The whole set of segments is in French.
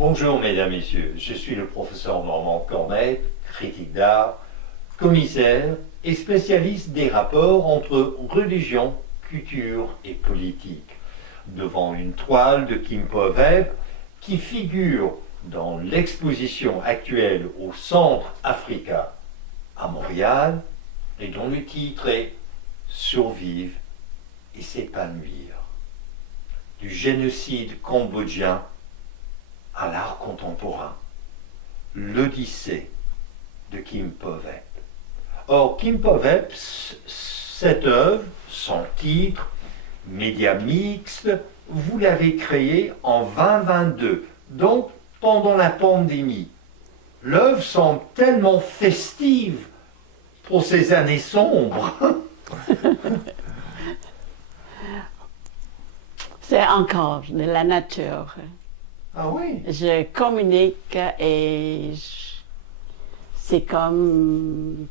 Bonjour mesdames, messieurs, je suis le professeur Normand Cornet, critique d'art, commissaire et spécialiste des rapports entre religion, culture et politique. Devant une toile de Kimpo Webb qui figure dans l'exposition actuelle au Centre Africa à Montréal et dont le titre est Survivre et s'épanouir. Du génocide cambodgien à l'art contemporain, l'Odyssée de Kimpo Webb. Or, Kimpo Webb, cette œuvre, son titre, Média mixte, vous l'avez créée en 2022, donc pendant la pandémie. L'œuvre semble tellement festive pour ces années sombres. C'est encore de la nature. Ah oui? Je communique et c'est comme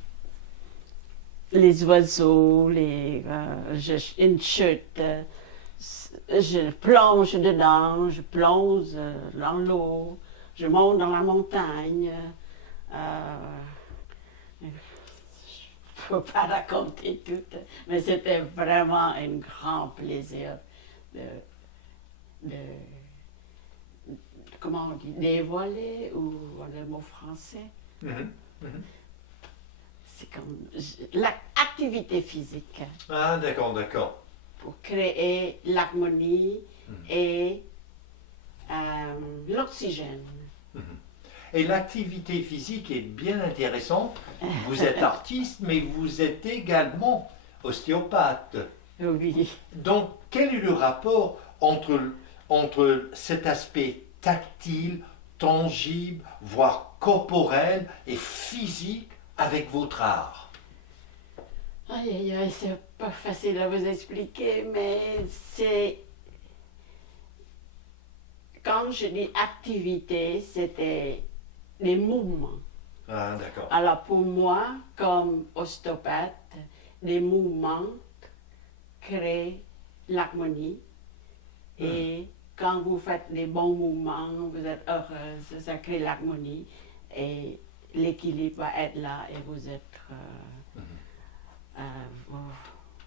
les oiseaux, une chute. Je plonge dedans, je plonge dans l'eau, je monte dans la montagne. Je ne peux pas raconter tout, mais c'était vraiment un grand plaisir de comment on dit, dévoiler ou le mot français. C'est comme l'activité physique. Ah d'accord, d'accord. Pour créer l'harmonie et l'oxygène. Et l'activité physique est bien intéressante. Vous êtes artiste, mais vous êtes également ostéopathe. Oui. Donc, quel est le rapport entre cet aspect tactile, tangible, voire corporel et physique avec votre art? Aïe, aïe, aïe, c'est pas facile à vous expliquer, mais c'est... Quand je dis activité, c'était les mouvements. Ah, d'accord. Alors pour moi, comme ostéopathe, les mouvements créent l'harmonie. Et quand vous faites les bons mouvements, vous êtes heureuse, ça crée l'harmonie. Et l'équilibre va être là et vous êtes...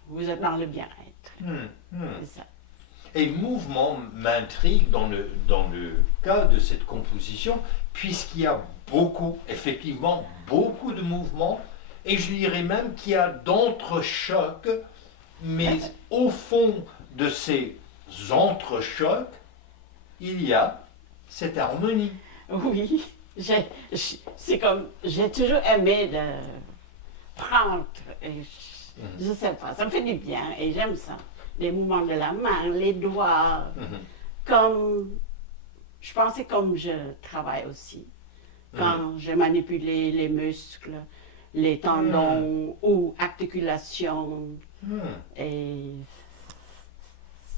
vous êtes dans le bien-être. C'est ça. Et le mouvement m'intrigue dans le cas de cette composition, puisqu'il y a effectivement beaucoup de mouvements, et je dirais même qu'il y a d'entrechocs, mais au fond de ces entrechocs, il y a cette harmonie. Oui, c'est comme, j'ai toujours aimé de prendre, et je sais pas, ça me fait du bien et j'aime ça. Les mouvements de la main, les doigts, comme, je pensais comme je travaille aussi. Quand je manipulais les muscles, les tendons ou articulations, et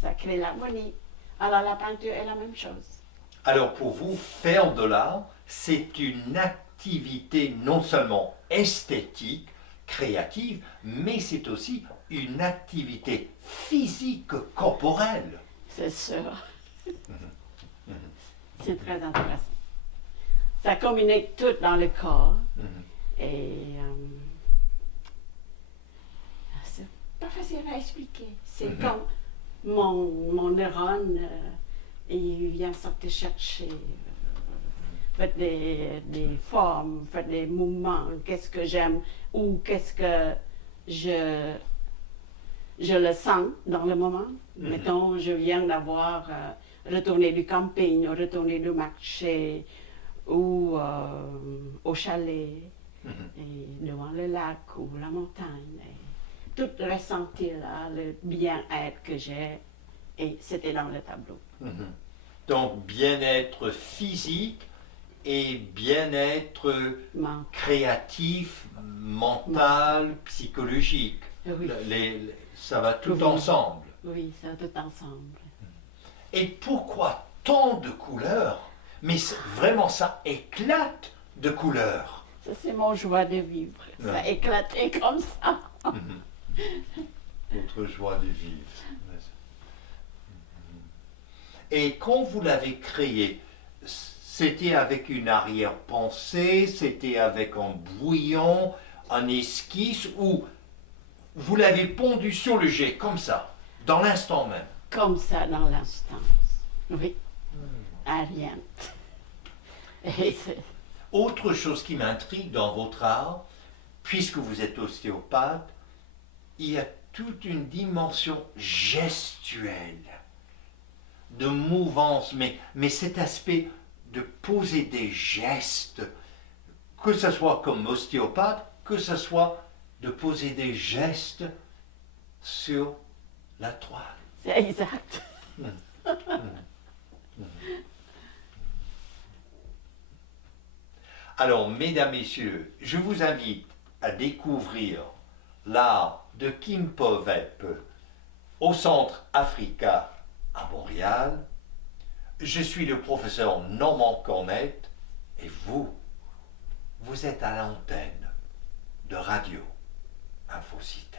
ça crée l'harmonie. Alors la peinture est la même chose. Alors pour vous, faire de l'art, c'est une activité non seulement esthétique, créative, mais c'est aussi une activité physique, corporelle. C'est sûr. C'est très intéressant. Ça communique tout dans le corps. Et c'est pas facile à expliquer. C'est comme mon neurone, il vient sortir chercher. Faites des formes, faites des mouvements, qu'est-ce que j'aime ou qu'est-ce que je le sens dans le moment. Mettons, je viens d'avoir retourné du camping, retourné du marché ou au chalet, et devant le lac ou la montagne. Et tout ressentir là, le bien-être que j'ai, et c'était dans le tableau. Donc bien-être physique et bien-être créatif, mental, psychologique. Oui. Ça va tout ensemble. Oui, ça va tout ensemble. Et pourquoi tant de couleurs? Mais vraiment, ça éclate de couleurs. Ça, c'est mon joie de vivre. Ça éclatait comme ça. Votre joie de vivre. Et quand vous l'avez créé, C'était avec une arrière-pensée, c'était avec un brouillon, un esquisse, ou vous l'avez pondu sur le jet, comme ça, dans l'instant même. Comme ça, dans l'instant. Oui. Rien. Et c'est... Autre chose qui m'intrigue dans votre art, puisque vous êtes ostéopathe, il y a toute une dimension gestuelle, de mouvance, mais cet aspect de poser des gestes, que ce soit comme ostéopathe, que ce soit de poser des gestes sur la toile. C'est exact. Alors, mesdames, messieurs, je vous invite à découvrir l'art de Kimpo Wep au Centre Africa à Montréal. Je suis le professeur Normand Cornette et vous êtes à l'antenne de Radio Infocité.